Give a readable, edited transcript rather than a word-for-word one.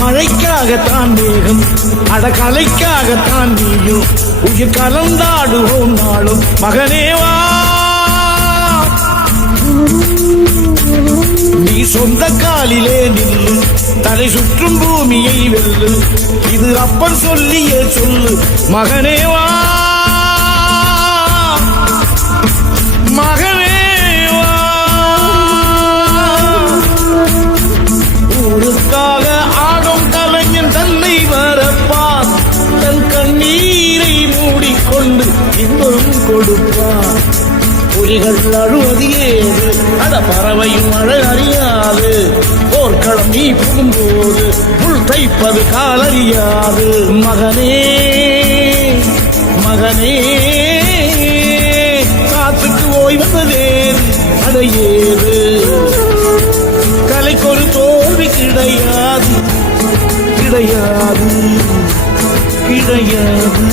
மழைக்காகத்தான் மேகம் அடகலைக்காகத்தான் நீயும் உயிர் கலந்தாடுவோம் நாளும் மகனேவா நீ சொந்த காலிலே நில்லு தலை சுற்றும் பூமியை வெல்லு இது அப்பன் சொல்லியே சொல்லு மகனேவா மகனேவா ஊருக்காக ஆடும் கலைஞன் தன்னை வரப்பான் தன் கண்ணீரை மூடிக்கொண்டு இன்பம் கொடுப்பான் புலிகள் அழுவது ஏது அட பறவையும் அழ அறியாது போர்க்களம் நீ புகும்போது புல் தைப்பது காலறியாது மகனே மகனே காத்துக்கு ஓய்வதேது அடையேது கலைக்கொரு தோல்வி கிடையாது கிடையாது கிடையாது